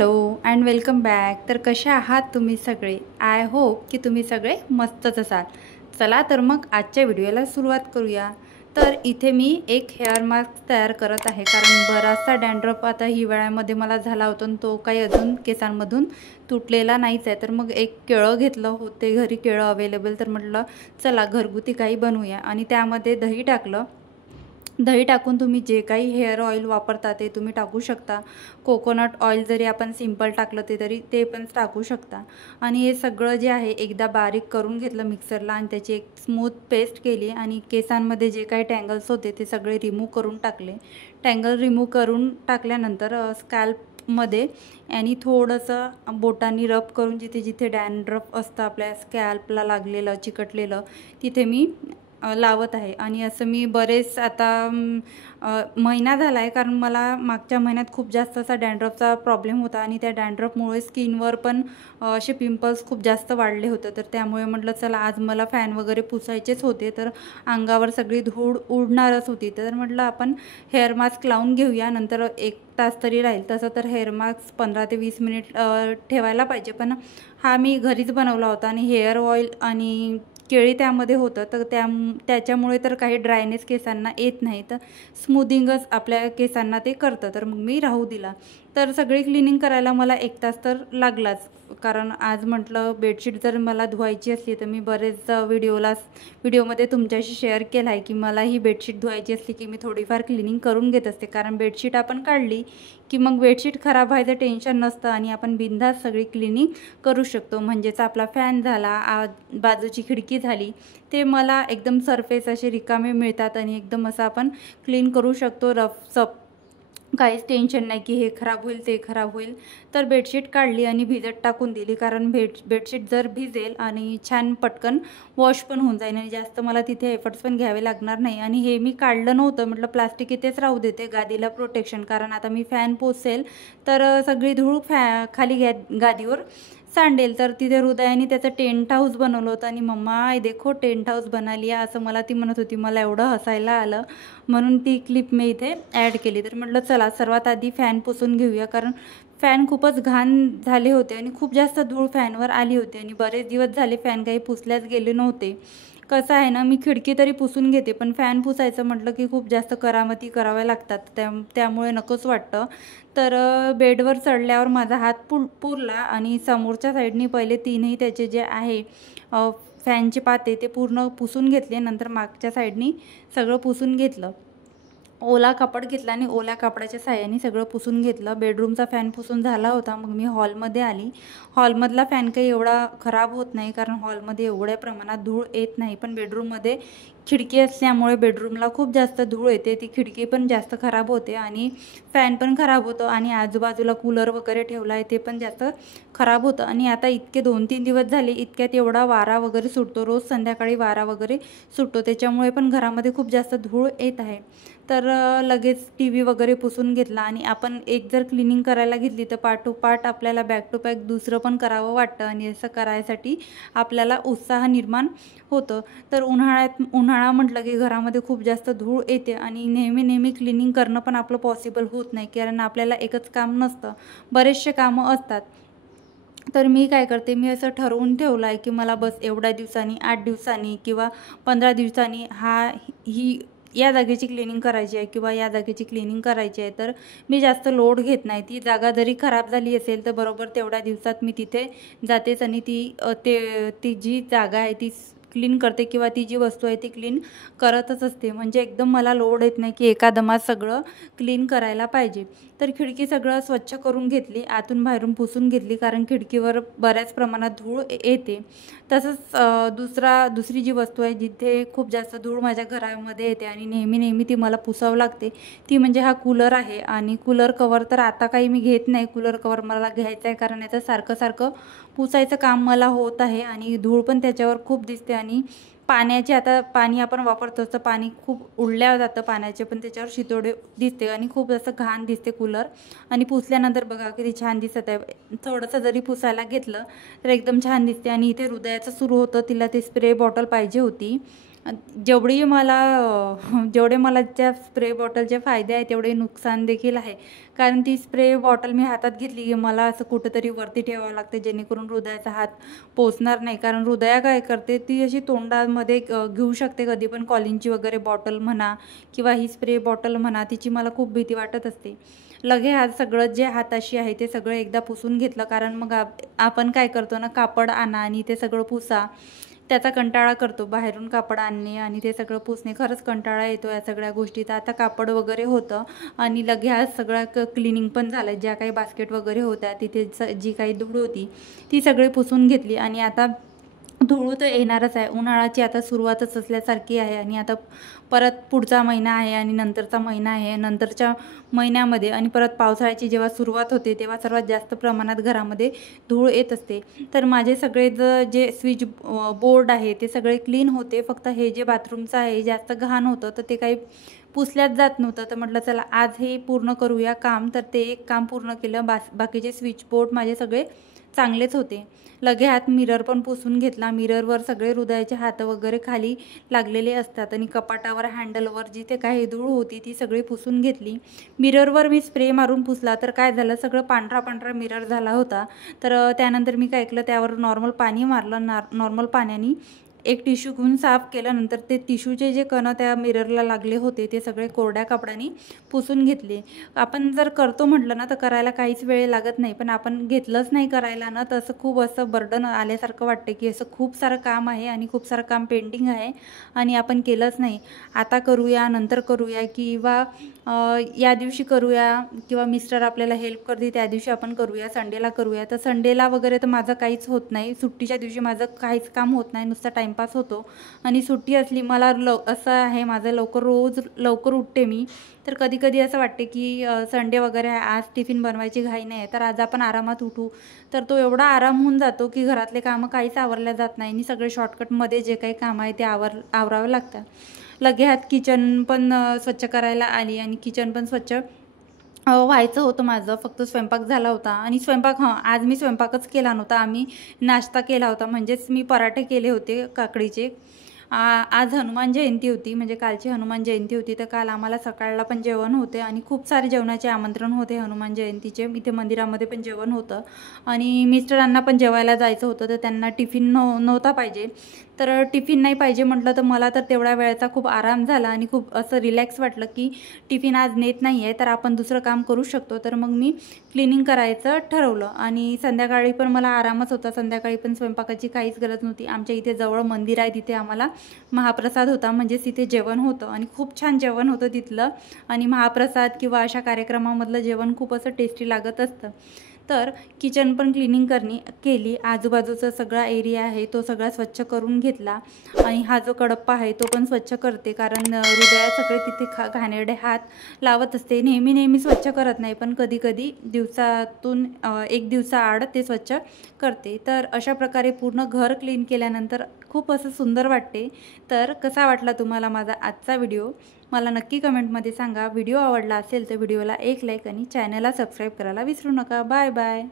Hello and welcome back. तर कशा आहात तुम्ही सगळे? आय होप की तुम्ही सगळे मस्तच असाल। चला तर मग आजच्या व्हिडिओला सुरुवात करूया। तर इथे मी एक हेअर मास्क तयार करत आहे, कारण बराचसा डॅन्ड्रफ आता हिवाळ्यामध्ये मला झाला होता आणि तो काही अजून केसांमधून तुटलेला नाहीच आहे। तर मग एक केळं घेतलं होते घरी, केळं अवेलेबल, तर म्हटलं चला घरगुती काही बनवूया आणि त्यामध्ये दही टाकलं। दही टाकून तुम्ही जे काही हेअर ऑइल वापरता ते तुम्ही टाकू शकता। कोकोनट ऑइल जरी आपण सिंपल टाकलं तरी ते पण टाकू शकता। आणि हे सगळं जे आहे एकदा बारीक करून घेतलं मिक्सरला आणि त्याची एक स्मूथ पेस्ट केली आणि केसांमध्ये जे काही टँगल्स होते ते सगळे रिमूव्ह करून टाकले। टँगल रिमूव्ह करून टाकल्यानंतर स्कॅल्पमध्ये आणि थोडंसं बोटांनी रब करून जिथे जिथे डॅन्ड्रफ असतं आपल्या स्कॅल्पला लागलेलं चिकटलेलं तिथे मी लावत आहे। आणि असं मी बरेच आता महिना झाला आहे, कारण मला मागच्या महिन्यात खूप जास्त असा डॅन्ड्रफचा प्रॉब्लेम होता आणि त्या डॅन्ड्रफमुळे स्किनवर पण असे पिंपल्स खूप जास्त वाढले होते। तर त्यामुळे म्हटलं चला आज मला फॅन वगैरे पुसायचेच होते, तर अंगावर सगळी धूळ उडणारच होती, तर म्हटलं आपण हेअर मास्क लावून घेऊया, नंतर 1 तास तरी राहील। तसं तर हेअर मास्क 15 ते 20 मिनिट ठेवायला पाहिजे, पण हा मी घरीच बनवला होता आणि हेअर ऑइल आणि केळी त्यामध्ये होतं, तर त्याच्यामुळे तर काही ड्रायनेस केसांना येत नाही, तर स्मूथिंगच आपल्या केसांना ते करतं। तर मग मी राहू दिला। तर सगळी क्लिनिंग करायला मला 1 तास तर लागलाच, कारण आज म्हटलं बेडशीट जर मला धुवायची असली तर मी बरेच व्हिडिओमध्ये तुमच्याशी शेअर केला आहे की मला ही बेडशीट धुवायची असली की मी थोडीफार क्लिनिंग करून घेत असते, कारण बेडशीट आपण काढली की मग बेडशीट खराब व्हायचं टेन्शन नसतं आणि आपण बिनधास्त सगळी क्लिनिंग करू शकतो। म्हणजेच आपला फॅन झाला, बाजूची खिडकी झाली, ते मला एकदम सरफेस असे रिकामे मिळतात आणि एकदम असं आपण क्लीन करू शकतो रफ काहीच टेन्शन नाही की हे खराब होईल ते खराब होईल। तर बेडशीट काढली आणि भिजत टाकून दिली, कारण बेडशीट जर भिजेल आणि छान पटकन वॉश पण होऊन जाईल आणि जास्त मला तिथे एफर्ट्स पण घ्यावे लागणार नाही। आणि हे मी काढलं नव्हतं, म्हटलं प्लास्टिक इथेच राहू देते गादीला प्रोटेक्शन, कारण आता मी फॅन पोसेल तर सगळी धूळ खाली गादीवर सांडेल। तर तिथे हृदयाने त्याचं टेंट हाऊस बनवलं होतं आणि मम्मा देखो टेंट हाऊस बना लिया असं मला ती म्हणत होती। मला एवढं हसायला आलं, म्हणून ती क्लिप मी इथे ॲड केली। तर म्हटलं चला सर्वात आधी फॅन पुसून घेऊया, कारण फॅन खूपच घाण झाले होते आणि खूप जास्त धूळ फॅनवर आली होती आणि बरेच दिवस झाले फॅन काही पुसल्याच गेले नव्हते। कसं आहे ना, मी खिडकी तरी पुसून घेते, पण फॅन पुसायचं म्हटलं की खूप जास्त करामती कराव्या लागतात, त्यामुळे नकोच वाटतं। तर बेडवर चढल्यावर माझा हात पुरला आणि समोरच्या साईडनी पहिले तीनही त्याचे जे आहे फॅनचे पाते ते पूर्ण पुसून घेतले, नंतर मागच्या साईडनी सगळं पुसून घेतलं। ओला कापड घेतला आणि ओल्या कापडाच्या साह्याने सगळं पुसून घेतलं। बेडरूमचा फॅन पुसून झाला होता, मग मी हॉलमध्ये आली। हॉलमधला फॅन काही एवढा खराब होत नाही, कारण हॉलमध्ये एवढ्या प्रमाणात धूळ येत नाही, पण बेडरूममध्ये खिडकी असल्यामुळे बेडरूमला खूप जास्त धूळ येते, ती खिडकी पण जास्त खराब होते आणि फॅन पण खराब होतो आणि आजूबाजूला कूलर वगैरे ठेवला आहे ते पण जास्त खराब होतं। आणि आता इतके 2-3 दिवस झाले इतक्यात एवढा वारा वगैरे सुटतो, रोज संध्याकाळी वारा वगैरे सुटतो, त्याच्यामुळे पण घरामध्ये खूप जास्त धूळ येत आहे। तर लगेच TV वगैरे पुसून घेतला आणि आपण एक जर क्लिनिंग करायला घेतली तर पाठोपाठ आपल्याला बॅक टू बॅक दुसरं पण करावं वाटतं आणि असं करायसाठी आपल्याला उत्साह निर्माण होतं। तर उन्हाळा म्हटलं की घरामध्ये खूप जास्त धूळ येते आणि नेहमी क्लिनिंग करणं पण आपलं पॉसिबल होत नाही, कारण आपल्याला एकच काम नसतं, बरेचसे कामं असतात। तर मी काय करते, मी असं ठरवून ठेवलं आहे की मला बस एवढ्या दिवसांनी 8 दिवसांनी किंवा 15 दिवसांनी या जागेची क्लिनिंग करायची आहे किंवा या जागेची क्लिनिंग करायची आहे। तर मी जास्त लोड घेत नाही, ती जागा जरी खराब झाली असेल तर बरोबर तेवढ्या दिवसात मी तिथे जातेच आणि ती जी जागा आहे ती क्लीन करते किंवा ती जी वस्तू आहे ती क्लीन करतच असते, म्हणजे एकदम मला लोड येत नाही की एका दमात सगळं क्लीन करायला पाहिजे। तर खिडकी सगळं स्वच्छ करून घेतली, आतून बाहेरून पुसून घेतली, कारण खिडकीवर बऱ्याच प्रमाणात धूळ येते। तसंच दुसरी जी वस्तू आहे जिथे खूप जास्त धूळ माझ्या घरामध्ये येते आणि नेहमी ती मला पुसावं लागते, ती म्हणजे हा कूलर आहे। आणि कूलर कवर तर आता काही मी घेत नाही, कूलर कवर मला घ्यायचं आहे, कारण याचं सारखं पुसायचं काम मला होत आहे आणि धूळ पण त्याच्यावर खूप दिसते। आणि आता पाणी आपण वापरतो तर पाणी खूप उडल्या जातं पाण्याचे, पण त्याच्यावर शितोडे दिसते आणि खूप असं घाण दिसते कूलर। आणि पुसल्यानंतर बघा किती छान दिसत आहे, थोडंसं जरी पुसायला घेतलं तर एकदम छान दिसते। आणि इथे हृदयाचं सुरू होतं, तिला ते स्प्रे बॉटल पाहिजे होती जेवढे मला त्या स्प्रे बॉटलचे फायदे आहेत तेवढे नुकसान देखील आहे. कारण ती स्प्रे बॉटल मी हातात घेतली की मला असं कुठंतरी वरती ठेवावं लागते जेणेकरून हृदयाचा हात पोचणार नाही. कारण हृदया काय करते, ती अशी तोंडामध्ये घेऊ शकते कधी पण. कॉलिनची वगैरे बॉटल म्हणा किंवा ही स्प्रे बॉटल म्हणा, तिची मला खूप भीती वाटत असते. लगे हात सगळं जे हाताशी आहे ते सगळं एकदा पुसून घेतलं. कारण मग आपण काय करतो ना, कापड आणा आणि ते सगळं पुसा, त्याचा कंटाळा करतो. बाहेरून कापड आणणे आणि ते सगळं पुसणे, खरंच कंटाळा येतो या सगळ्या गोष्टीचा. आता कापड वगैरे होतं आणि लगे आज सगळं क्लिनिंग पण झालं. ज्या काही बास्केट वगैरे होत्या तिथे जी काही धूळ होती ती सगळी पुसून घेतली. आणि आता धूळ तर येणारच आहे. उन्हाळ्याची आता सुरुवातच असल्यासारखी आहे आणि आता परत पुढचा महिना आहे आणि नंतरचा महिना आहे. नंतरच्या महिन्यामध्ये आणि परत पावसाळ्याची जेव्हा सुरुवात होते तेव्हा सर्वात जास्त प्रमाणात घरामध्ये धूळ येत असते. तर माझे सगळे जे स्विच बोर्ड आहे ते सगळे क्लीन होते. फक्त हे जे बाथरूमचं आहे जास्त घाण होतं तर ते काही पुसल्याच जात नव्हतं. तर म्हटलं चला आज हे पूर्ण करूया काम. तर ते एक काम पूर्ण केलं. बाकीचे स्विच बोर्ड माझे सगळे चांगलेच होते. लगे हात मिरर पण पुसून घेतला. मिररवर सगळे हृदयाचे हात वगैरे खाली लागलेले असतात आणि कपाटावर हँडलवर जिथे काही धूळ होती ती सगळी पुसून घेतली. मिररवर मी स्प्रे मारून पुसला तर काय झालं, सगळं पांढरा पांढरा मिरर झाला होता. तर त्यानंतर मी काय केलं, त्यावर नॉर्मल पाणी मारलं. नॉर्मल पाण्याने एक टिश्यू घेऊन साफ केलं. नंतर ते टिश्यूचे जे कण त्या मिररला लागले होते ते सगळे कोरड्या कपड्याने पुसून घेतले. आपण जर करतो म्हटलं ना तर करायला काहीच वेळ लागत नाही, पण आपण घेतलंच नाही करायला ना तर असं खूप असं बर्डन आल्यासारखं वाटतं की असं खूप सारं काम आहे आणि खूप सारं काम पेंडिंग आहे आणि आपण केलंच नाही. आता करूया, नंतर करूया किंवा या दिवशी करूया किंवा मिस्टर आपल्याला हेल्प करते त्या दिवशी आपण करूया, संडेला करूया. तर संडेला वगैरे तर माझं काहीच होत नाही. सुट्टीच्या दिवशी माझं काहीच काम होत नाही, नुसतं टाईमपास होतो. आणि सुट्टी असली मला असं आहे माझं रोज लवकर उठते मी. तर कधी कधी असं वाटते की संडे वगैरे आज टिफिन बनवायची घाई नाही तर आज आपण आरामात उठू. तर तो एवढा आराम होऊन जातो की घरातले कामं काहीच आवरल्या जात नाही आणि सगळे शॉर्टकटमध्ये जे काही काम आहे ते आवरावं लागतं. लगे हात किचन पण स्वच्छ करायला आली आणि किचन पण स्वच्छ व्हायचं होतं माझं. फक्त स्वयंपाक झाला होता आणि स्वयंपाक आज मी स्वयंपाकच केला नव्हता. आम्ही नाश्ता केला होता, म्हणजेच मी पराठे केले होते काकडीचे. आज हनुमान जयंती होती, म्हणजे कालची हनुमान जयंती होती. तर काल आम्हाला सकाळला पण जेवण होते आणि खूप सारे जेवणाचे आमंत्रण होते हनुमान जयंतीचे. इथे मंदिरामध्ये पण जेवण होतं आणि मिस्टरांना पण जेवायला जायचं होतं. तर त्यांना टिफिन नव्हता पाहिजे. तर टिफिन नाही पाहिजे म्हटलं तर मला तर तेवढ्या वेळेचा खूप आराम झाला आणि खूप असं रिलॅक्स वाटलं की टिफिन आज नेत नाही आहे तर आपण दुसरं काम करू शकतो. तर मग मी क्लिनिंग करायचं ठरवलं आणि संध्याकाळी पण मला आरामच होता. संध्याकाळी पण स्वयंपाकाची काहीच गरज नव्हती. आमच्या इथे जवळ मंदिर आहे, तिथे आम्हाला महाप्रसाद होता, म्हणजेच तिथे जेवण होतं आणि खूप छान जेवण होतं तिथलं. आणि महाप्रसाद किंवा अशा कार्यक्रमामधलं जेवण खूप असं टेस्टी लागत असतं. तर किचन पण क्लिनिंग केली. आजूबाजूचा सगळा एरिया आहे तो सगळा स्वच्छ करून घेतला आणि हा जो कडप्पा आहे तो पण स्वच्छ करते. कारण हृदयात सगळे तिथे घाणेरडे हात लावत असते. नेहमी स्वच्छ करत नाही, पण कधी कधी दिवसातून एक दिवसाआड ते स्वच्छ करते. तर अशा प्रकारे पूर्ण घर क्लीन केल्यानंतर खूप असं सुंदर वाटते. तर कसा वाटला तुम्हाला माझा आजचा व्हिडिओ मला नक्की कमेंटमध्ये सांगा. व्हिडिओ आवडला असेल तर व्हिडिओला एक लाईक आणि चॅनलला सबस्क्राईब करायला विसरू नका. Bye bye.